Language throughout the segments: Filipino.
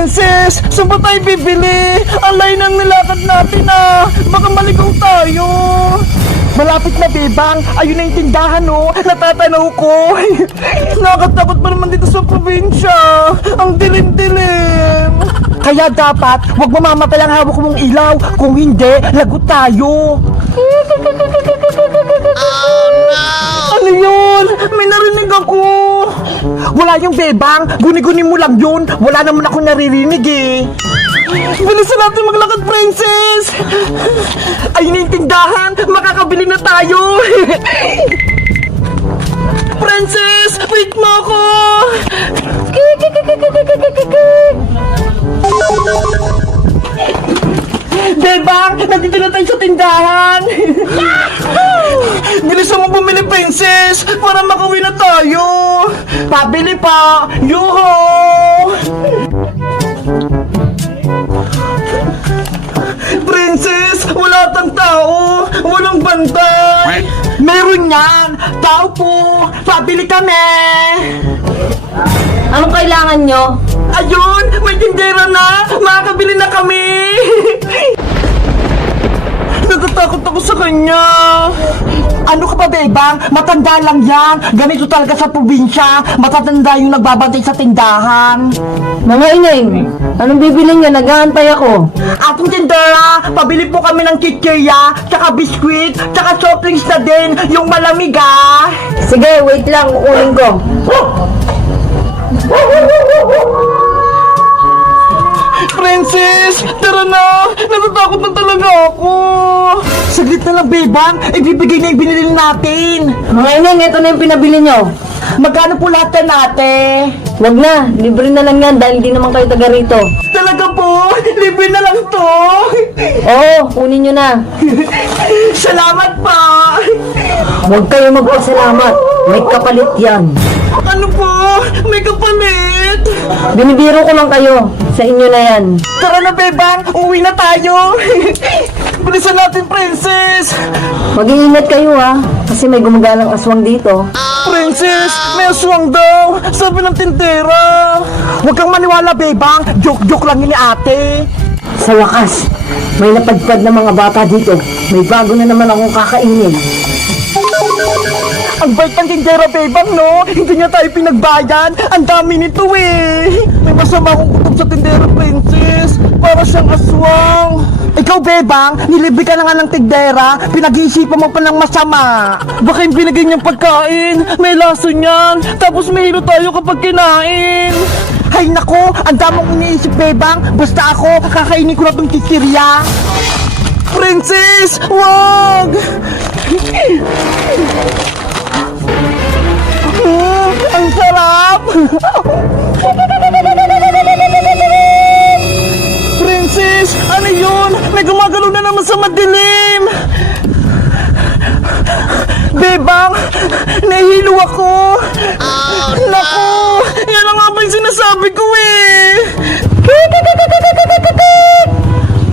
Princess, saan ba tayo bibili? Ang layo ng nilakad natin ah. Baka maligaw tayo. Malapit na, Bebang. Ayun na yung tindahan, oh. Natatanaw ko. Nakakatakot pa naman dito sa probinsya. Ang dilim-dilim. Kaya dapat, huwag mamamatay ang hawak mong ilaw. Kung hindi, lagot tayo. Oh no! Ano yun? May narinig ako. Wala yung Bebang. Guni-guni mo lang yun. Wala naman ako naririnig eh. Bilisan natin maglakad, Princess! Ayun na yung tindahan! Makakabili na tayo! Princess! Wait mo ako! Bebang! Nandito na tayo sa tindahan! Bilisan mo bumili, Princess! Para makauwi na tayo! Pabili pa! Yuho! Princess, wala tang tao, walang bantay. Meron yan, tao po, pabili kami. Anong kailangan nyo? Ayun, may tindera na, makakabili na kami. Natatakot ako sa kanya. Ano ka ba, Bebang? Matanda lang yan. Ganito talaga sa probinsya. Matatanda yung nagbabantay sa tindahan. Mga ineng, anong bibili nyo? Nag-aantay ako. Ating tindera, pabili po kami ng kikirya, tsaka biskwit, tsaka soft drinks na din, yung malamig ah. Sige, wait lang, kukunin ko. Princess, tara na! Natatakot na talaga ako! Saglit na lang, Bebang. Ibibigay na yung binili natin. Mga ineng, ito na yung pinabili nyo. Magkano po lahat yan, ate? Wag na, libre na lang yan dahil di naman kayo taga rito. Talaga po? Libre na lang to? Oo, kunin nyo na. Salamat pa! Huwag kayo magpasalamat. May kapalit yan. Ano po? May kapalit? Binibiro ko lang kayo. Sa inyo na yan. Tara na, Bebang! Uwi na tayo! Bilisan natin, Princess! Mag-iingat kayo ha. Kasi may gumagalang aswang dito. Princess, may aswang daw! Sabi ng tindera! Huwag kang maniwala, Bebang! Joke-joke lang yun ni ate! Sa wakas, may napadpad na mga bata dito. May bago na naman akong kakainin. Ang bait ng tindera, Bebang, no? Hindi niya tayo pinagbayan! Ang dami nito eh! May masama akong kutob sa tindera, Princess! Para siyang aswang! Ikaw, Bebang, nilibre ka na nga ng tindera, pinag-iisipan mo pa ng masama! Baka yung binigay niyang pagkain, may laso niyan, tapos may hilo tayo kapag kinain! Hay nako, ang damang iniisip, Bebang, basta ako, kakainin ko na tong kikirya! Princess, wag! Ang sarap! Princess, ano yun? May gumagalaw na naman sa madilim! Bebang, nahihilo ako! Naku, yan ang nga ba yung sinasabi ko eh!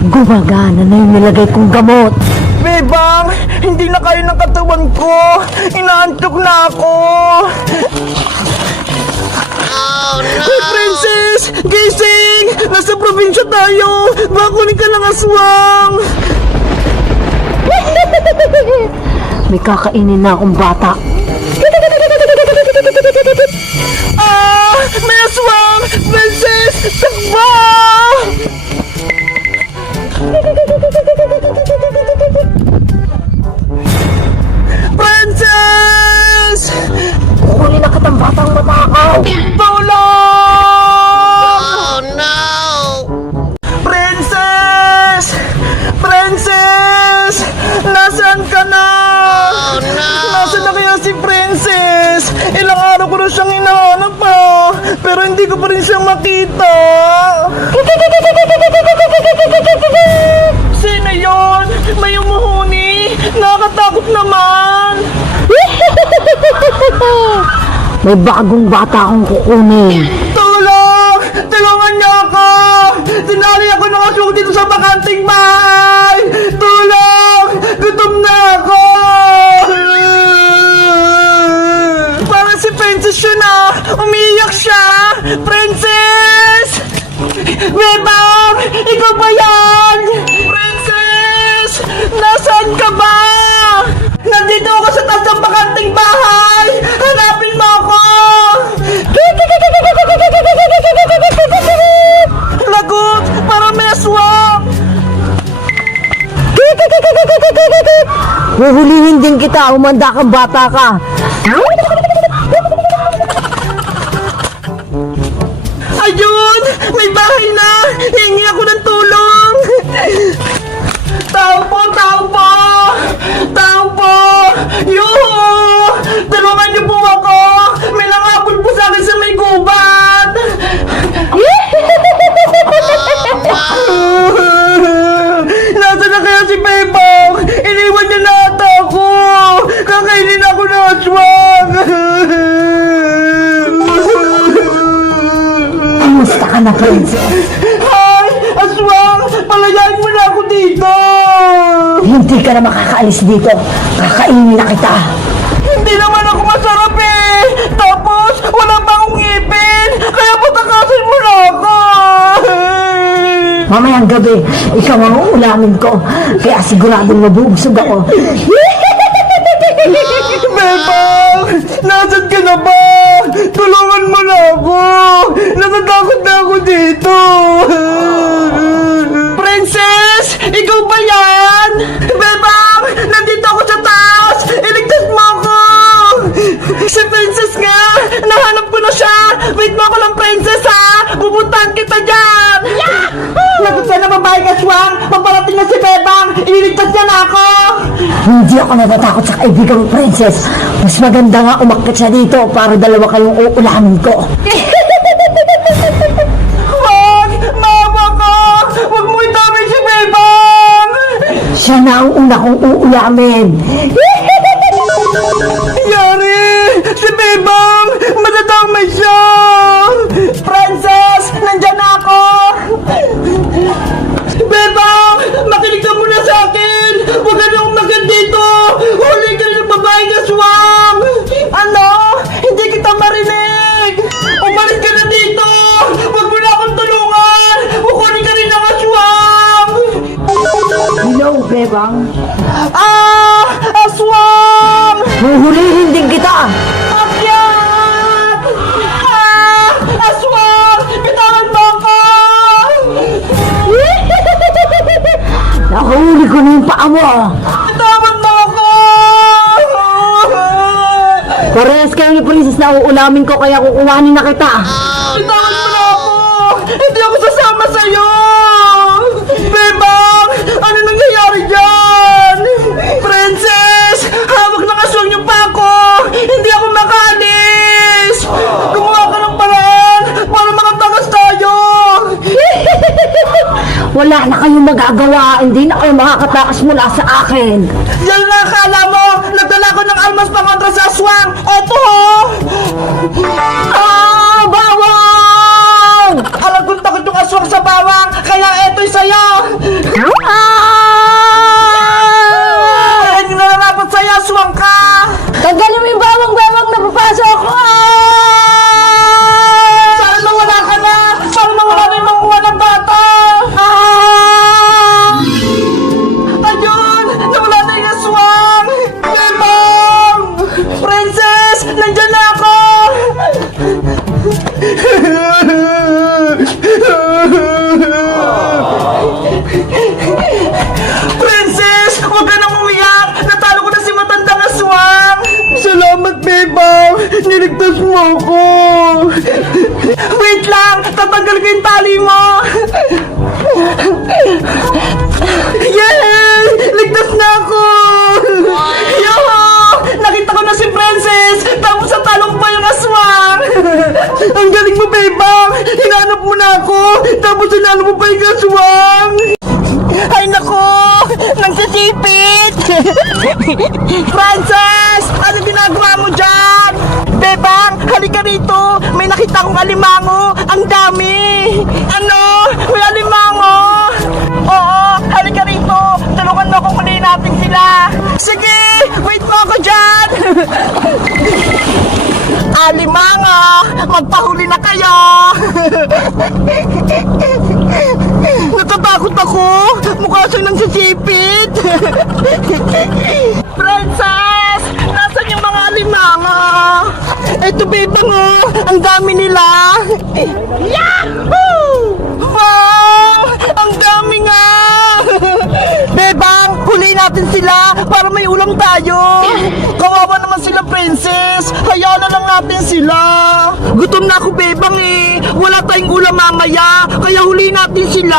Gumagana na yung nilagay kong gamot. Bebang, hindi na kaya ng katawan ko! Inaantok na ako! Oh no! Hey, Princess! Gising! Nasa probinsya tayo! Bakunin ka ng aswang! May kakainin na akong bata. Ah! May aswang! Princess! Takbo! Princess! Huli na kitang batang matakaw. Tulong! Oh no! Princess! Princess! Nasaan ka na? Oh no! Nasaan na kaya si Princess? Ilang araw ko na siyang hinahanap pa, pero hindi ko pa rin siyang makita. Sino yun? May umuhuni? Nakakatakot naman. May bagong bata akong kukunin. Tulong! Tulungan niyo ako! Tinali ako ng aswang dito sa bakanting bahay! Tulong! Gutom na ako! Parang si Princess yun ah! Umiiyak siya! Princess! Bebang! Ikaw ba yan? Princess! Nasaan ka ba? Nandito ako sa taas ng bakanting bahay! Hanapin mo ako! Lagot! Parang may aswang! Huhulihin din kita, umanda kang bata ka. Ayun! May bahay na! Hingi ako ng tulong! Tao po! Tao po! Tao po! Yuhu! Tulungan niyo po ako! May nangapon po sa akin sa may gubat! Nasaan na kaya si Bebang? Iniwan niya na ata ako! Kakainin ako ng aswang! Kamusta ka na, princess? Ay! Aswang! Palayain mo na ako dito! Hindi ka na makakaalis dito. Kakainin na kita. Hindi naman ako masarap eh! Tapos, wala pa akong ngipin! Kaya patakasin mo na ako! Mamayang gabi, ikaw ang uulamin ko. Kaya siguradong mabubusog ako. Bebang! Nasaan ka na ba? Tulungan mo na ako! Natatakot na ako dito! Princess! Ikaw ba yan? Bebang! Nandito ako sa taas! Iligtas mo ako! Si Princess nga! Nahanap ko na siya! Wait mo ako lang, Princess, ha! Pupuntahan kita dyan! Lagot ka na babaeng aswang! Paparating na si Bebang! Ililigtas niya na ako! Hindi ako natatakot sa kaibigan mo, princess. Mas maganda nga umakyat siya dito para dalawa kayong uulamin ko. Wag! Maawa ka! Huwag mo itamay si Bebang! Siya na ang una kong uulamin. Yari! Si Bebang! Matatamay siya! Princess! Nandyan na ako! Bebang! Makinig ka muna sa akin! Huwag ka na umagat dito! Huli ka ng babaeng aswang! Ano? Hindi kita marinig! Umalis ka na dito! Huwag mo na akong tulungan! Kukunin ka rin ng aswang! Hello, Bebang. Ah! Aswang! Huhulihin din kita. Akyat! Ah! Aswang! Bitawan mo ako! Nakahuli ko na yung paa mo. Bitawan mo ako! Parehas kayo ni princess na uulamin ko kaya kukuhanin na kita. Bitawan mo na ako! Hindi ako sasama sa'yo! Bebang! Ano nangyayari dyan? Princess! Hawak ng aswang yung pa ako! Hindi ako makalis! Gumawa ka ng paraan para makatakas tayo! Wala na kayong magagawa. Hindi na kayo makakatakas mula sa akin. Yan na akala mo! Nagdala ko ng almas pangontra sa aswang! Eto ho! Ah! Bawang! Alam kong takot yung aswang sa bawang! Kaya eto'y sa'yo! Ay, nararapat sa'yo, aswang ka! Tanggalin mo yung bawang-bawang na papasok ko. Saan mawala ka na? Saan mawala na yung makuha ng bata? Ayun! Nawala na yung aswang! Bebang! Princess! Nandyan na ako! Princess! Huwag ka nang umiyak! Natalo ko na si matandang aswang! Salamat, Bebang! Niligtas mo ako! Wait lang! Tatanggal ko yung tali mo! Yay! Ligtas na ako! Yoho! Nakita ko na si Princess! Tapos sa talong pa yung aswang! Ang galing mo, Bebang! Hinanap mo na ako! Tapos hinanap mo pa yung aswang! Ay nako! Nagsisipit! Princess! Ano ginagawa mo dyan? Bebang! Halika rito! May nakita akong alimango! Ang dami! Ano? May alimango! Oo! Halika rito! Tulungan mo akong huliin natin sila! Sige! Wait mo ako dyan! Alimango! Magpahuli na kayo! Naku, mukha siyang nagsisipit. Princess, nasan yung mga alimango? Eto, bebang, oh, ang dami nila. Yahoo! Wow! Ang dami nga! Bebang, huli natin sila para may ulam tayo. Kawawa naman sila, princess. Hayaan na lang natin sila. Gutom na ako, bebang eh. Wala tayong ulam mamaya, kaya huli natin sila.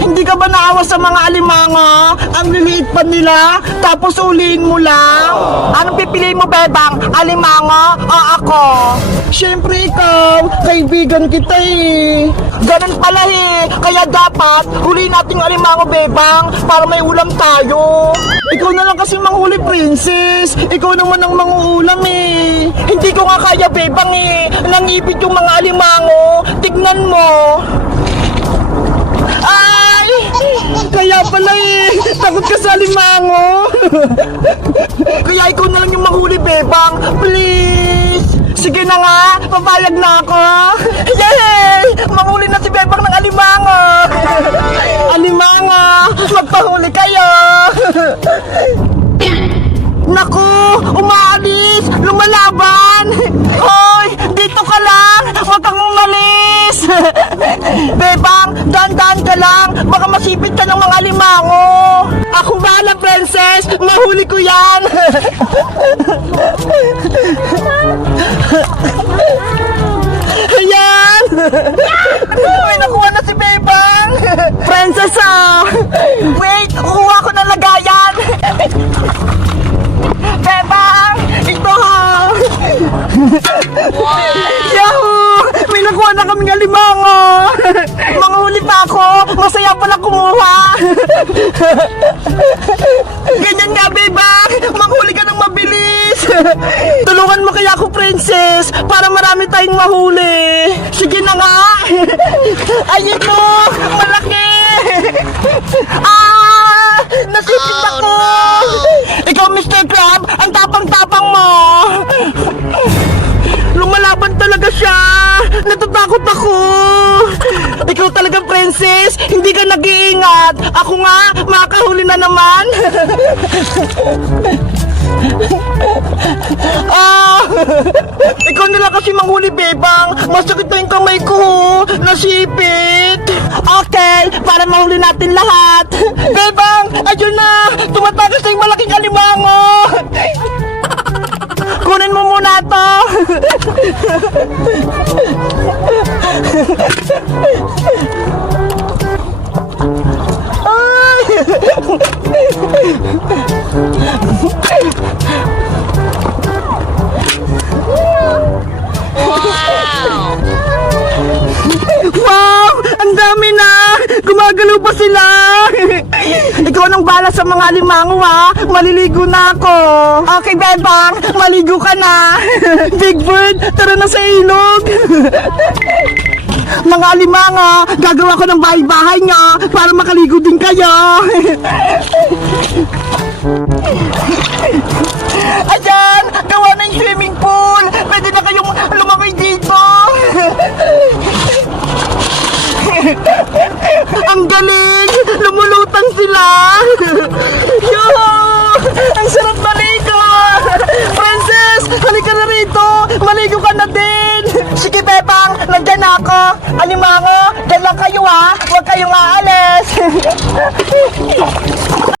Hindi ka ba naawa sa mga alimango? Ang liliit pa nila, tapos uliin mo lang. Anong pipiliin mo, bebang? Alimango o ako? Siyempre ikaw, kaibigan kita eh. Ganun pala eh, kaya dapat huli nating alimango, bebang, para may ulam tayo. Ikaw na lang kasi manghuli, princess. Ikaw naman ang manguulam eh. Hindi ko nga kaya, bebang eh. Nangipit yung mga alimango. Tignan mo. Ay! Kaya pala eh. Takot ka sa alimango. Kaya ikaw na lang yung manghuli, bebang. Please. Sige na nga, papayag na ako. Yay! Manghuli na si Bebang ng alimango. Alimango, magpahuli kayo. Naku, umaalis, lumalaban. Hoy, dito ka lang, huwag kang umalis. Bebang, dahan-dahan ka lang, baka masipit ka ng mga alimango. Ako bahala, princess, mahuli ko yan. Ayan! May nakuha na si Bebang! Princess, wait! Kuha ko ng lagayan! Bebang! Ito, Yahoo! May nakuha na kaming alimango! Manghuli pa ako! Masaya pala kumuha! Ganyan nga, Bebang! Manghuli ka ng mabilis! Tulungan mo kaya ako, princess, para marami tayong mahuli. Sige na nga. Ayun mo, malaki. Nasipit ako. Ikaw, Mr. Crab, ang tapang-tapang mo. Lumalaban talaga siya. Natatakot ako. Ikaw talaga, princess, hindi ka nag-iingat. Ako nga, makakahuli na naman. Ikaw nila kasi manghuli, Bebang. Masakit na yung kamay ko. Nasipit. Okay, para mahuli natin lahat. Bebang, ayun na. Tumatagas na yung malaking alimango. Kunin mo muna to. Wow! Ang dami na! Gumagalaw pa sila! Ikaw nang bala sa mga alimango, ha? Maliligo na ako! Okay, Bebang! Maligo ka na! Big Bird, tara na sa ilog! Mga alimango, gagawa ko ng bahay-bahay nga para makaligo din kayo! Ayan! Gawa na yung swimming pool! Pwede na kayong lumamay dito! Ang galing! Lumulutang sila! Yo! Ang sarap maligo! Princess! Halika na rito! Maligo ka na din! Sige, Bebang! Nandyan na ako! Alimango! Dyan lang kayo, ha! Huwag kayong aalis!